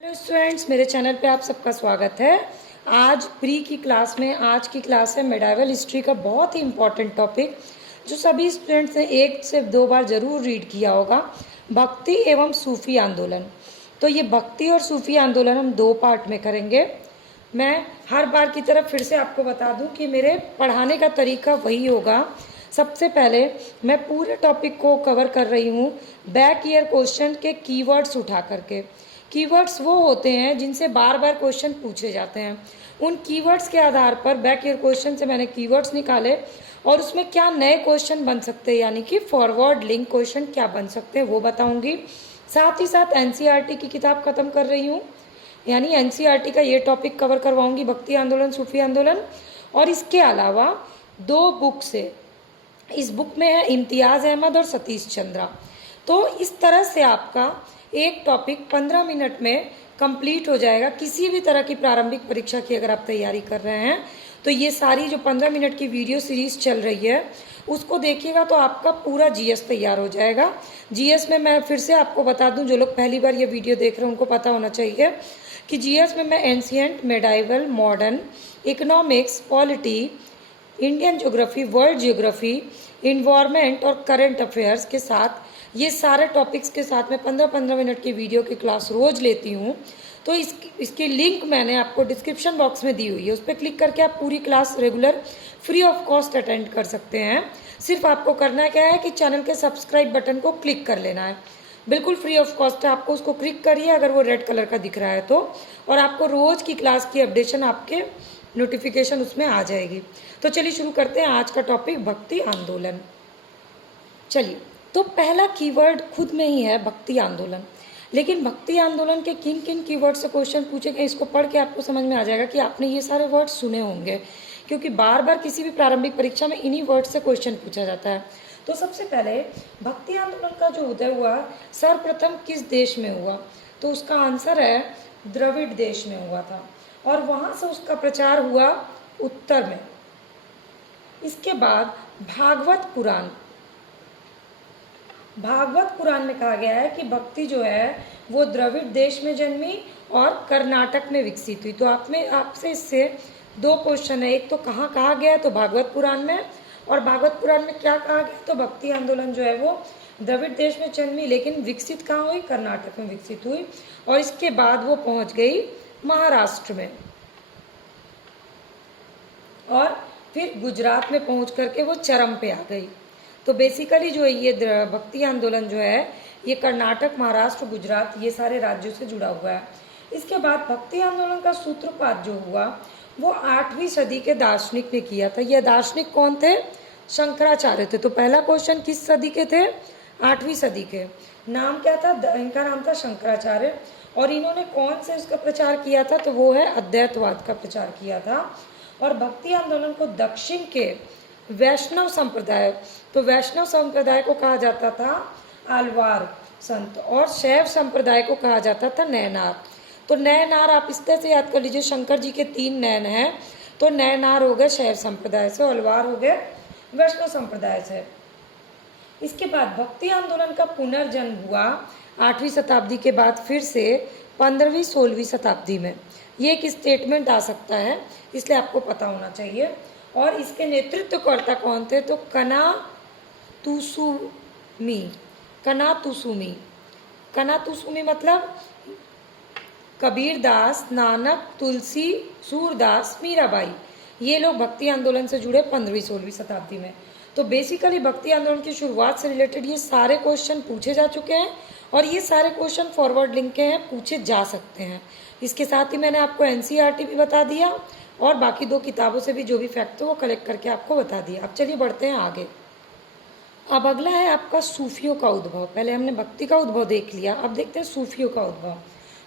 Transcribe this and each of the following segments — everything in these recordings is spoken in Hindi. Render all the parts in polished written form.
हेलो स्टूडेंट्स, मेरे चैनल पे आप सबका स्वागत है। आज प्री की क्लास में आज की क्लास है मेडाइवल हिस्ट्री का बहुत ही इम्पॉर्टेंट टॉपिक जो सभी स्टूडेंट्स ने एक से दो बार ज़रूर रीड किया होगा, भक्ति एवं सूफी आंदोलन। तो ये भक्ति और सूफी आंदोलन हम दो पार्ट में करेंगे। मैं हर बार की तरफ फिर से आपको बता दूं कि मेरे पढ़ाने का तरीका वही होगा। सबसे पहले मैं पूरे टॉपिक को कवर कर रही हूँ बैक ईयर क्वेश्चन के कीवर्ड्स उठा करके। कीवर्ड्स वो होते हैं जिनसे बार बार क्वेश्चन पूछे जाते हैं। उन कीवर्ड्स के आधार पर बैक ईयर क्वेश्चन से मैंने कीवर्ड्स निकाले और उसमें क्या नए क्वेश्चन बन सकते हैं, यानी कि फॉरवर्ड लिंक क्वेश्चन क्या बन सकते हैं वो बताऊंगी। साथ ही साथ एनसीईआरटी की किताब खत्म कर रही हूँ, यानी एनसीईआरटी का ये टॉपिक कवर करवाऊंगी, भक्ति आंदोलन सूफी आंदोलन। और इसके अलावा दो बुक्स है, इस बुक में है इम्तियाज़ अहमद और सतीश चंद्रा। तो इस तरह से आपका एक टॉपिक 15 मिनट में कंप्लीट हो जाएगा। किसी भी तरह की प्रारंभिक परीक्षा की अगर आप तैयारी कर रहे हैं तो ये सारी जो 15 मिनट की वीडियो सीरीज चल रही है उसको देखिएगा तो आपका पूरा जीएस तैयार हो जाएगा। जीएस में मैं फिर से आपको बता दूं, जो लोग पहली बार ये वीडियो देख रहे हैं उनको पता होना चाहिए कि जीएस में मैं ancient, medieval, modern, economics, polity, Indian geography, world geography, environment और करंट अफेयर्स के साथ ये सारे टॉपिक्स के साथ में 15-15 मिनट की वीडियो की क्लास रोज लेती हूँ। तो इसकी लिंक मैंने आपको डिस्क्रिप्शन बॉक्स में दी हुई है, उस पर क्लिक करके आप पूरी class regular free of cost attend कर सकते हैं। सिर्फ आपको करना क्या है कि चैनल के सब्सक्राइब बटन को क्लिक कर लेना है, बिल्कुल फ्री ऑफ कॉस्ट है। आपको उसको क्लिक करिए अगर वो रेड कलर का दिख रहा है तो, और आपको रोज़ की क्लास की अपडेशन आपके नोटिफिकेशन उसमें आ जाएगी। तो चलिए शुरू करते हैं आज का टॉपिक, भक्ति आंदोलन। चलिए, तो पहला कीवर्ड खुद में ही है भक्ति आंदोलन। लेकिन भक्ति आंदोलन के किन किन कीवर्ड से क्वेश्चन पूछे गए इसको पढ़ के आपको समझ में आ जाएगा कि आपने ये सारे वर्ड सुने होंगे, क्योंकि बार बार किसी भी प्रारंभिक परीक्षा में इन्हीं वर्ड से क्वेश्चन पूछा जाता है। तो सबसे पहले भक्ति आंदोलन का जो उदय हुआ सर्वप्रथम किस देश में हुआ, तो उसका आंसर है द्रविड़ देश में हुआ था, और वहाँ से उसका प्रचार हुआ उत्तर में। इसके बाद भागवत पुराण में कहा गया है कि भक्ति जो है वो द्रविड़ देश में जन्मी और कर्नाटक में विकसित हुई। तो आपसे इससे दो क्वेश्चन है, एक तो कहाँ कहा गया है तो भागवत पुराण में, और भागवत पुराण में क्या कहा गया तो भक्ति आंदोलन जो है वो द्रविड़ देश में जन्मी लेकिन विकसित कहाँ हुई, कर्नाटक में विकसित हुई, और इसके बाद वो पहुँच गई महाराष्ट्र में और फिर गुजरात में पहुँच करके वो चरम पे आ गई। तो बेसिकली जो है ये भक्ति आंदोलन जो है ये कर्नाटक, महाराष्ट्र, गुजरात ये सारे राज्यों से जुड़ा हुआ है। इसके बाद भक्ति आंदोलन का सूत्रपात जो हुआ वो 8वीं सदी के दार्शनिक ने किया था। ये दार्शनिक कौन थे? शंकराचार्य थे। तो पहला क्वेश्चन किस सदी के थे? 8वीं सदी के। नाम क्या था? इनका नाम था शंकराचार्य। और इन्होंने कौन से उसका प्रचार किया था? तो वो है अद्वैतवाद का प्रचार किया था। और भक्ति आंदोलन को दक्षिण के वैष्णव संप्रदाय, तो वैष्णव संप्रदाय को कहा जाता था आलवार संत, और शैव संप्रदाय को कहा जाता था नैनार। तो नैनार आप इस तरह से याद कर लीजिए, शंकर जी के 3 नैन हैं, तो नैनार हो गए शैव संप्रदाय से, अलवार हो गए वैष्णव संप्रदाय से। इसके बाद भक्ति आंदोलन का पुनर्जन्म हुआ 8वीं शताब्दी के बाद फिर से 15वीं-16वीं शताब्दी में। ये एक स्टेटमेंट आ सकता है, इसलिए आपको पता होना चाहिए। और इसके नेतृत्वकर्ता कौन थे? तो कनातुसुमी मतलब कबीरदास, नानक, तुलसी, सूरदास, मीराबाई, ये लोग भक्ति आंदोलन से जुड़े 15वीं-16वीं शताब्दी में। तो बेसिकली भक्ति आंदोलन की शुरुआत से रिलेटेड ये सारे क्वेश्चन पूछे जा चुके हैं, और ये सारे क्वेश्चन फॉरवर्ड लिंक के हैं, पूछे जा सकते हैं। इसके साथ ही मैंने आपको एनसीईआरटी भी बता दिया और बाकी 2 किताबों से भी जो भी फैक्ट है वो कलेक्ट करके आपको बता दिया। अब चलिए बढ़ते हैं आगे। अब अगला है आपका सूफियों का उद्भव। पहले हमने भक्ति का उद्भव देख लिया, अब देखते हैं सूफियों का उद्भव।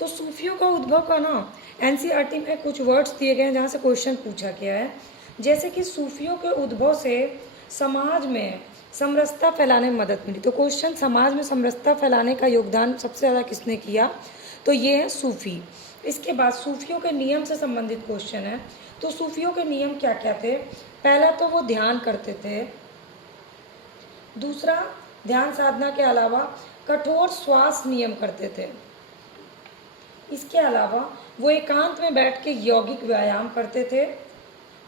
तो सूफियों का उद्भव का ना एनसीईआरटी में कुछ वर्ड्स दिए गए हैं जहाँ से क्वेश्चन पूछा गया है, जैसे कि सूफियों के उद्भव से समाज में समरसता फैलाने में मदद मिली। तो क्वेश्चन, समाज में समरसता फैलाने का योगदान सबसे ज़्यादा किसने किया? तो ये है सूफी। इसके बाद सूफियों के नियम से संबंधित क्वेश्चन है। तो सूफियों के नियम क्या क्या थे? पहला तो वो ध्यान करते थे, दूसरा ध्यान साधना के अलावा कठोर श्वास नियम करते थे, इसके अलावा वो एकांत में बैठ के यौगिक व्यायाम करते थे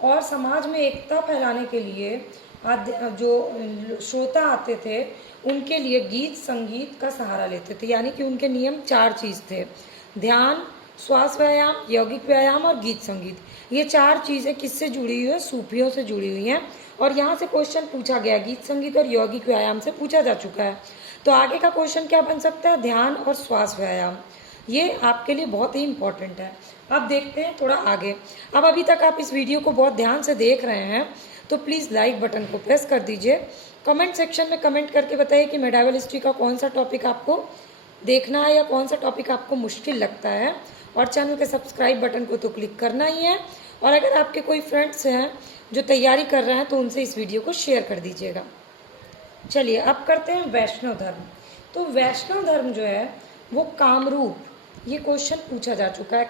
और समाज में एकता फैलाने के लिए जो श्रोता आते थे उनके लिए गीत संगीत का सहारा लेते थे। यानी कि उनके नियम 4 चीज़ थे: ध्यान, श्वास व्यायाम, यौगिक व्यायाम और गीत संगीत। ये 4 चीज़ें किससे जुड़ी हुई है? सूफियों से जुड़ी हुई हैं। और यहाँ से क्वेश्चन पूछा गया, गीत संगीत और यौगिक व्यायाम से पूछा जा चुका है। तो आगे का क्वेश्चन क्या बन सकता है? ध्यान और श्वास व्यायाम। ये आपके लिए बहुत ही इंपॉर्टेंट है। अब देखते हैं थोड़ा आगे। अब अभी तक आप इस वीडियो को बहुत ध्यान से देख रहे हैं तो प्लीज़ लाइक बटन को प्रेस कर दीजिए। कमेंट सेक्शन में कमेंट करके बताइए कि मेडावल हिस्ट्री का कौन सा टॉपिक आपको देखना है या कौन सा टॉपिक आपको मुश्किल लगता है। और चैनल के सब्सक्राइब बटन को तो क्लिक करना ही है। और अगर आपके कोई फ्रेंड्स हैं जो तैयारी कर रहे हैं तो उनसे इस वीडियो को शेयर कर दीजिएगा। चलिए अब करते हैं वैष्णव धर्म। तो वैष्णव धर्म जो है वो कामरूप, ये क्वेश्चन पूछा जा चुका है।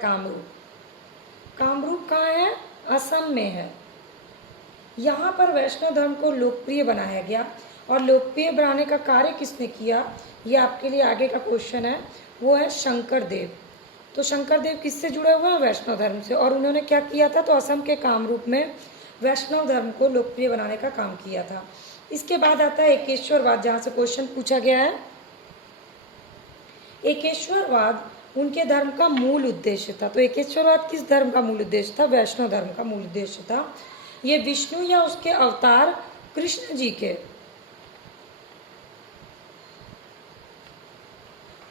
कामरूप कहाँ है? असम में है। यहाँ पर वैष्णव धर्म को लोकप्रिय बनाया गया और लोकप्रिय बनाने का कार्य किसने किया, ये आपके लिए आगे का क्वेश्चन है। वो है शंकर देव। तो शंकर देव किससे जुड़े हुए हैं? वैष्णव धर्म से। और उन्होंने क्या किया था? तो असम के कामरूप में वैष्णव धर्म को लोकप्रिय बनाने का काम किया था। इसके बाद आता है एकेश्वरवाद, जहाँ से क्वेश्चन पूछा गया है। एकेश्वरवाद उनके धर्म का मूल उद्देश्य था। तो एकेश्वरवाद किस धर्म का मूल उद्देश्य था? वैष्णव धर्म का मूल उद्देश्य था। ये विष्णु या उसके अवतार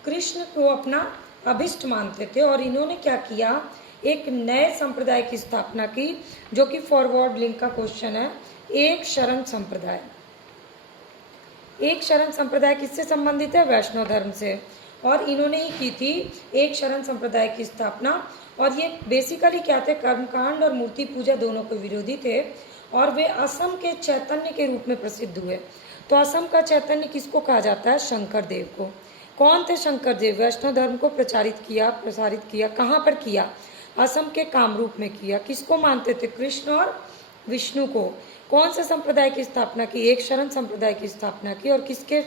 कृष्ण को अपना अभिष्ट मानते थे। और इन्होंने क्या किया? एक नए संप्रदाय की स्थापना की, जो कि फॉरवर्ड लिंक का क्वेश्चन है। एक शरण संप्रदाय। एक शरण संप्रदाय किससे संबंधित है? वैष्णव धर्म से। और इन्होंने ही की थी एक शरण संप्रदाय की स्थापना। और ये बेसिकली क्या थे? कर्मकांड और मूर्ति पूजा दोनों के विरोधी थे। और वे असम के चैतन्य के रूप में प्रसिद्ध हुए। तो असम का चैतन्य किसको कहा जाता है? शंकर देव को। कौन थे शंकर देव? वैष्णव धर्म को प्रसारित किया। कहाँ पर किया? असम के कामरूप में किया। किसको मानते थे? कृष्ण और विष्णु को। कौन से संप्रदाय की स्थापना की? एक शरण संप्रदाय की स्थापना की। और किसके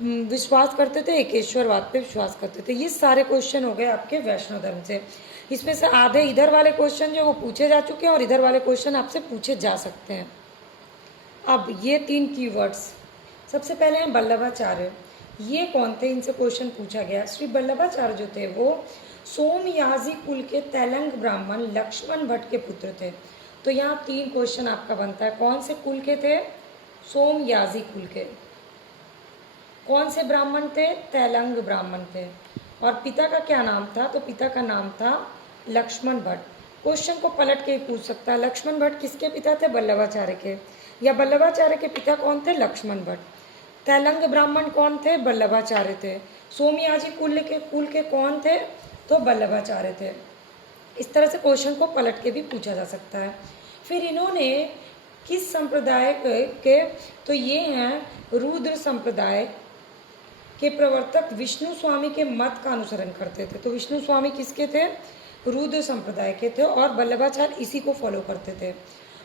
विश्वास करते थे? एकेश्वरवाद पे विश्वास करते थे। ये सारे क्वेश्चन हो गए आपके वैष्णव धर्म से। इसमें से आधे इधर वाले क्वेश्चन जो वो पूछे जा चुके हैं और इधर वाले क्वेश्चन आपसे पूछे जा सकते हैं। अब ये 3 कीवर्ड्स, सबसे पहले हैं वल्लभाचार्य। ये कौन थे? इनसे क्वेश्चन पूछा गया। श्री वल्लभाचार्य जो थे वो सोमयाजी कुल के तैलंग ब्राह्मण लक्ष्मण भट्ट के पुत्र थे। तो यहाँ 3 क्वेश्चन आपका बनता है। कौन से कुल के थे? सोमयाजी कुल के। कौन से ब्राह्मण थे? तैलंग ब्राह्मण थे। और पिता का क्या नाम था? तो पिता का नाम था लक्ष्मण भट्ट। क्वेश्चन को पलट के पूछ सकता है, लक्ष्मण भट्ट किसके पिता थे? वल्लभाचार्य के। या वल्लभाचार्य के पिता कौन थे? लक्ष्मण भट्ट। तैलंग ब्राह्मण कौन थे? वल्लभाचार्य थे। सोमयाजी कुल के कौन थे? तो वल्लभाचार्य थे। इस तरह से क्वेश्चन को पलट के भी पूछा जा सकता है। फिर इन्होंने किस संप्रदाय के? तो ये हैं रुद्र संप्रदाय के प्रवर्तक विष्णु स्वामी के मत का अनुसरण करते थे। तो विष्णु स्वामी किसके थे? रुद्र संप्रदाय के थे। और वल्लभाचार्य इसी को फॉलो करते थे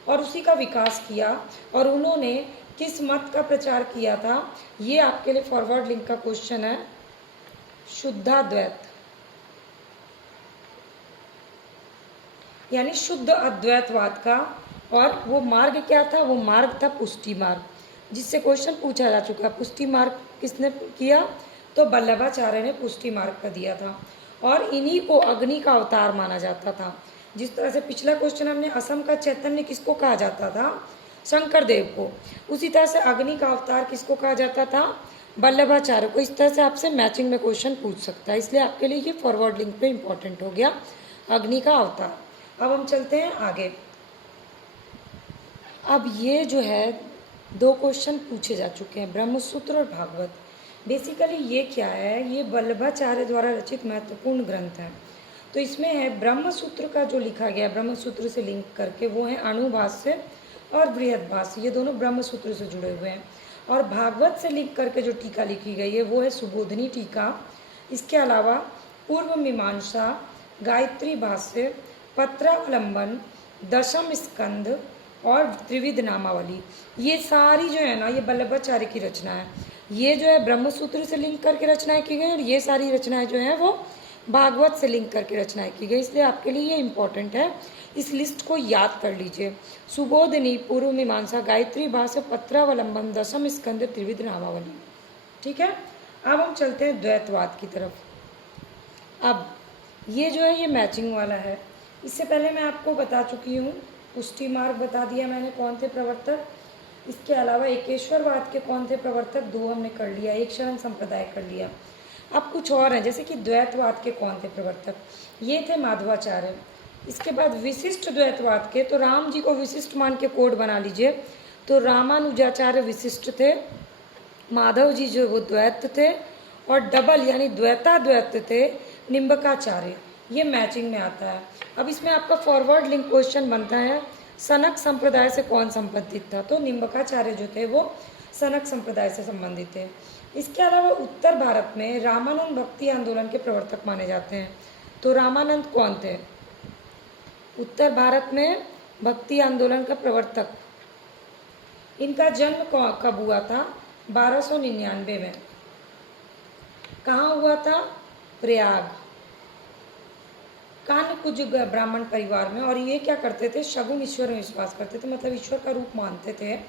और उसी का विकास किया। और उन्होंने किस मत का प्रचार किया था? ये आपके लिए फॉरवर्ड लिंक का क्वेश्चन है। शुद्धाद्वैत, यानी शुद्ध अद्वैतवाद का। और वो मार्ग क्या था? वो मार्ग था पुष्टि मार्ग, जिससे क्वेश्चन पूछा जा चुका है। पुष्टि मार्ग किसने किया? तो वल्लभाचार्य ने पुष्टि मार्ग का दिया था। और इन्हीं को अग्नि का अवतार माना जाता था। जिस तरह से पिछला क्वेश्चन हमने असम का चैतन्य किसको कहा जाता था? शंकर देव को। उसी तरह से अग्नि का अवतार किसको कहा जाता था? वल्लभाचार्य को। इस तरह से आपसे मैचिंग में क्वेश्चन पूछ सकता है, इसलिए आपके लिए ये फॉरवर्ड लिंक पे इंपॉर्टेंट हो गया, अग्नि का अवतार। अब हम चलते हैं आगे। अब ये जो है 2 क्वेश्चन पूछे जा चुके हैं, ब्रह्मसूत्र और भागवत। बेसिकली ये क्या है? ये वल्लभाचार्य द्वारा रचित महत्वपूर्ण ग्रंथ है। तो इसमें है ब्रह्मसूत्र का जो लिखा गया, ब्रह्मसूत्र से लिंक करके, वो है अणुभाष्य और बृहदभाष्य। ये दोनों ब्रह्मसूत्र से जुड़े हुए हैं। और भागवत से लिंक करके जो टीका लिखी गई है वो है सुबोधनी टीका। इसके अलावा पूर्व मीमांसा, गायत्री भाष्य, पत्रावलंबन, दशम स्कंद और त्रिविध नामावली, ये सारी जो है ना, ये वल्लभाचार्य की रचना है। ये जो है ब्रह्मसूत्र से लिंक करके रचनाएं की गई और ये सारी रचनाएं जो हैं वो भागवत से लिंक करके रचनाएं की गई, इसलिए आपके लिए ये इंपॉर्टेंट है। इस लिस्ट को याद कर लीजिए। सुबोधिनी, पूर्व मीमांसा, गायत्री भाष्य, पत्रावलंबन, दशम स्कंद, त्रिविध नामावली। ठीक है, अब हम चलते हैं द्वैतवाद की तरफ। अब ये जो है ये मैचिंग वाला है। इससे पहले मैं आपको बता चुकी हूँ, पुष्टि मार्ग बता दिया मैंने कौन थे प्रवर्तक। इसके अलावा एकेश्वरवाद के कौन थे प्रवर्तक, 2 हमने कर लिया। एक शरण संप्रदाय कर लिया। अब कुछ और हैं, जैसे कि द्वैतवाद के कौन थे प्रवर्तक, ये थे माधवाचार्य। इसके बाद विशिष्ट द्वैतवाद के, तो राम जी को विशिष्ट मान के कोड बना लीजिए। तो रामानुजाचार्य विशिष्ट थे, माधव जी जो वो द्वैत थे, और डबल यानी द्वैताद्वैत थे निम्बकाचार्य। ये मैचिंग में आता है। अब इसमें आपका फॉरवर्ड लिंक क्वेश्चन बनता है, सनक संप्रदाय से कौन संबंधित था, तो निम्बकाचार्य जो थे वो सनक संप्रदाय से संबंधित थे। इसके अलावा उत्तर भारत में रामानंद भक्ति आंदोलन के प्रवर्तक माने जाते हैं। तो रामानंद कौन थे, उत्तर भारत में भक्ति आंदोलन का प्रवर्तक। इनका जन्म कब हुआ था, 1299 में। कहाँ हुआ था, प्रयाग, कान्यकुज ब्राह्मण परिवार में। और ये क्या करते थे, शगुन ईश्वर में विश्वास करते थे, मतलब ईश्वर का रूप मानते थे।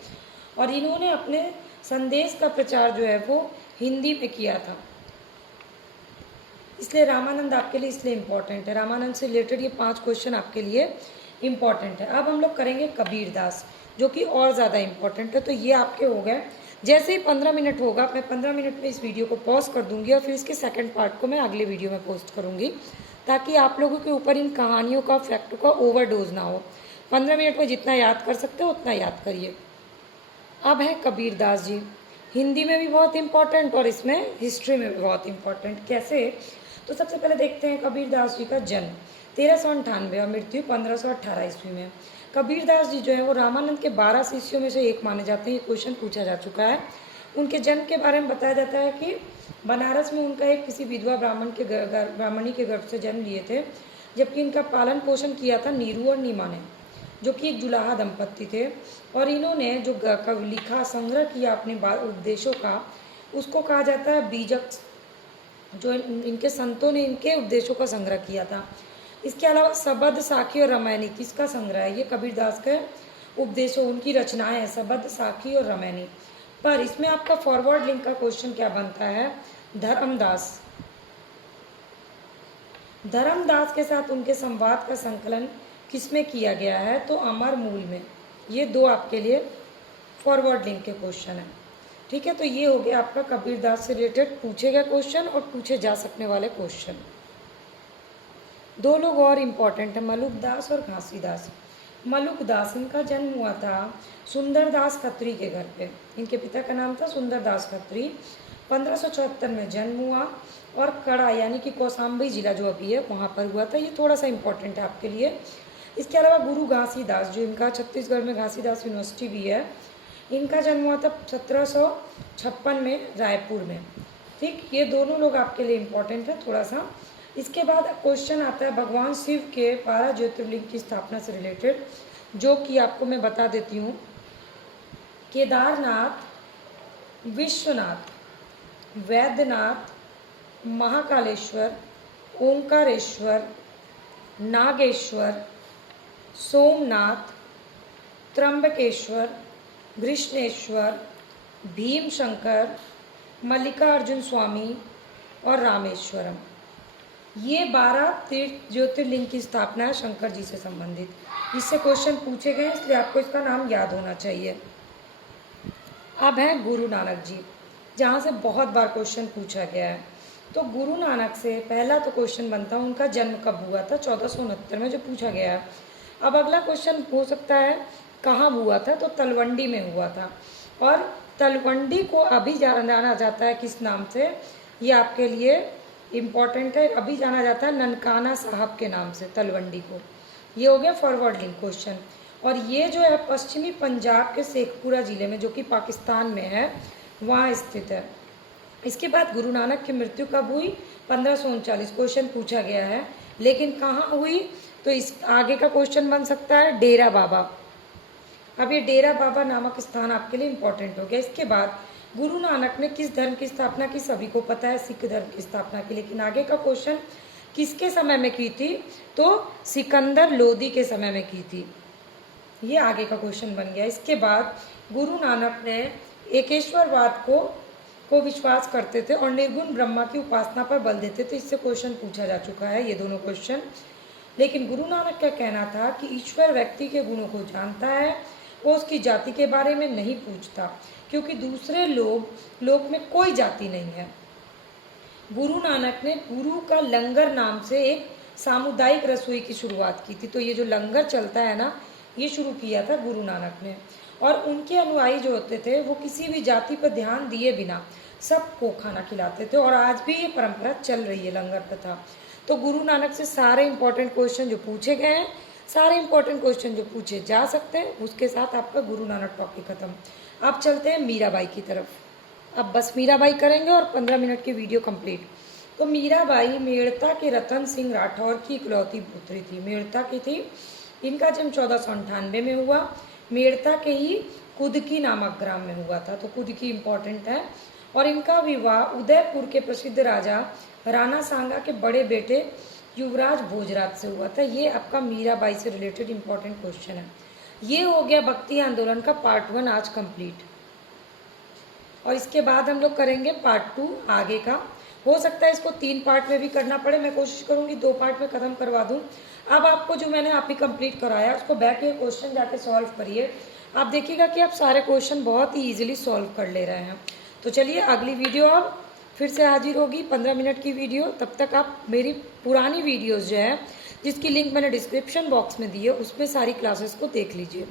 और इन्होंने अपने संदेश का प्रचार जो है वो हिंदी में किया था, इसलिए रामानंद आपके लिए इसलिए इम्पोर्टेंट है। रामानंद से रिलेटेड ये 5 क्वेश्चन आपके लिए इम्पॉर्टेंट है। अब हम लोग करेंगे कबीरदास, जो कि और ज़्यादा इम्पोर्टेंट है। तो ये आपके हो गए। जैसे ही 15 मिनट होगा, मैं 15 मिनट में इस वीडियो को पॉज कर दूंगी और फिर इसके सेकंड पार्ट को मैं अगले वीडियो में पोस्ट करूंगी, ताकि आप लोगों के ऊपर इन कहानियों का फैक्ट का ओवरडोज ना हो। 15 मिनट में जितना याद कर सकते हो उतना याद करिए। अब है कबीरदास जी, हिंदी में भी बहुत इम्पॉर्टेंट और इसमें हिस्ट्री में भी बहुत इम्पॉर्टेंट। कैसे, तो सबसे पहले देखते हैं कबीरदास जी का जन्म 1398 और मृत्यु 1518 ईस्वी में। कबीरदास जी जो है वो रामानंद के 12 शिष्यों में से एक माने जाते हैं। ये क्वेश्चन पूछा जा चुका है। उनके जन्म के बारे में बताया जाता है कि बनारस में उनका एक किसी विधवा ब्राह्मणी के गर्भ से जन्म लिए थे, जबकि इनका पालन पोषण किया था नीरू और नीमा ने, जो कि एक जुलाहा दंपत्ति थे। और इन्होंने जो लिखा संग्रह किया अपने उपदेशों का, उसको कहा जाता है बीजक, जो इनके संतों ने इनके उपदेशों का संग्रह किया था। इसके अलावा सबद, साखी और रामायणी किसका संग्रह है, ये कबीरदास के उपदेशों, उनकी रचनाएं हैं, सबद, साखी और रामायणी। पर इसमें आपका फॉरवर्ड लिंक का क्वेश्चन क्या बनता है, धर्मदास। धर्मदास के साथ उनके संवाद का संकलन किसमें किया गया है, तो अमर मूल में। ये 2 आपके लिए फॉरवर्ड लिंक के क्वेश्चन है। ठीक है, तो ये हो गया आपका कबीरदास से रिलेटेड पूछे गए क्वेश्चन और पूछे जा सकने वाले क्वेश्चन। 2 लोग और इम्पॉर्टेंट है, मलुकदास और घासीदास। मलुकदास, इनका जन्म हुआ था सुंदरदास खत्री के घर पे। इनके पिता का नाम था सुंदरदास खत्री। 1574 में जन्म हुआ और कड़ा यानी कि कौशाम्बी जिला जो अभी है वहाँ पर हुआ था। ये थोड़ा सा इम्पोर्टेंट है आपके लिए। इसके अलावा गुरु घासीदास, जो इनका छत्तीसगढ़ में घासीदास यूनिवर्सिटी भी है, इनका जन्म हुआ था 1756 में रायपुर में। ठीक, ये दोनों लोग आपके लिए इम्पोर्टेंट है थोड़ा सा। इसके बाद क्वेश्चन आता है भगवान शिव के 12 ज्योतिर्लिंग की स्थापना से रिलेटेड, जो कि आपको मैं बता देती हूँ। केदारनाथ, विश्वनाथ, वैद्यनाथ, महाकालेश्वर, ओंकारेश्वर, नागेश्वर, सोमनाथ, त्र्यंबकेश्वर, कृष्णेश्वर, भीमशंकर, मल्लिकार्जुन स्वामी और रामेश्वरम। ये 12 तीर्थ ज्योतिर्लिंग की स्थापना है शंकर जी से संबंधित। इससे क्वेश्चन पूछे गए, इसलिए आपको इसका नाम याद होना चाहिए। अब है गुरु नानक जी, जहाँ से बहुत बार क्वेश्चन पूछा गया है। तो गुरु नानक से पहला तो क्वेश्चन बनता है उनका जन्म कब हुआ था, 1469 में, जो पूछा गया है। अब अगला क्वेश्चन हो सकता है कहाँ हुआ था, तो तलवंडी में हुआ था। और तलवंडी को अभी जाना जाता है किस नाम से, ये आपके लिए इम्पॉर्टेंट है। अभी जाना जाता है ननकाना साहब के नाम से तलवंडी को। ये हो गया फॉरवर्ड लिंक क्वेश्चन। और ये जो है पश्चिमी पंजाब के शेखपुरा ज़िले में, जो कि पाकिस्तान में है, वहाँ स्थित है। इसके बाद गुरु नानक की मृत्यु कब हुई, 1539। क्वेश्चन पूछा गया है, लेकिन कहाँ हुई, तो इस आगे का क्वेश्चन बन सकता है डेरा बाबा। अब ये डेरा बाबा नामक स्थान आपके लिए इम्पोर्टेंट हो गया। इसके बाद गुरु नानक ने किस धर्म की स्थापना की, सभी को पता है, सिख धर्म की स्थापना की। लेकिन आगे का क्वेश्चन किसके समय में की थी? तो सिकंदर लोदी के समय में की थी। ये आगे का क्वेश्चन बन गया। इसके बाद गुरु नानक ने एकेश्वरवाद को विश्वास करते थे और निर्गुण ब्रह्मा की उपासना पर बल देते थे। इससे क्वेश्चन पूछा जा चुका है, ये दोनों क्वेश्चन। लेकिन गुरु नानक का कहना था कि ईश्वर व्यक्ति के गुणों को जानता है, वो उसकी जाति के बारे में नहीं पूछता, क्योंकि दूसरे लोक में कोई जाति नहीं है। गुरु नानक ने गुरु का लंगर नाम से एक सामुदायिक रसोई की शुरुआत की थी। तो ये जो लंगर चलता है ना, ये शुरू किया था गुरु नानक ने। और उनके अनुयायी जो होते थे वो किसी भी जाति पर ध्यान दिए बिना सबको खाना खिलाते थे, और आज भी ये परंपरा चल रही है, लंगर प्रथा। तो गुरु नानक से सारे इंपॉर्टेंट क्वेश्चन जो पूछे गए हैं, सारे इंपॉर्टेंट क्वेश्चन जो पूछे जा सकते हैं, उसके साथ आपका गुरु नानक टॉपिक खत्म। अब चलते हैं मीराबाई की तरफ। अब बस मीराबाई करेंगे और 15 मिनट की वीडियो कंप्लीट। तो मीराबाई मेड़ता के रतन सिंह राठौर की इकलौती पुत्री थी। मेड़ता की थी। इनका जन्म 1498 में हुआ। मेड़ता के ही कुदकी नामक ग्राम में हुआ था। तो कुदकी इम्पोर्टेंट है। और इनका विवाह उदयपुर के प्रसिद्ध राजा राणा सांगा के बड़े बेटे युवराज भोजराज से हुआ था। ये आपका मीराबाई से रिलेटेड इंपॉर्टेंट क्वेश्चन है। ये हो गया भक्ति आंदोलन का पार्ट 1 आज कंप्लीट। और इसके बाद हम लोग करेंगे पार्ट 2 आगे का। हो सकता है इसको 3 पार्ट में भी करना पड़े, मैं कोशिश करूंगी 2 पार्ट में खत्म करवा दूं। अब आपको जो मैंने आप ही कंप्लीट कराया उसको बैठ के क्वेश्चन जाके सॉल्व करिए। आप देखिएगा कि आप सारे क्वेश्चन बहुत ही ईजिली सॉल्व कर ले रहे हैं। तो चलिए अगली वीडियो अब फिर से हाजिर होगी, 15 मिनट की वीडियो। तब तक आप मेरी पुरानी वीडियोज़ जो है, जिसकी लिंक मैंने डिस्क्रिप्शन बॉक्स में दी है, उसमें सारी क्लासेस को देख लीजिए।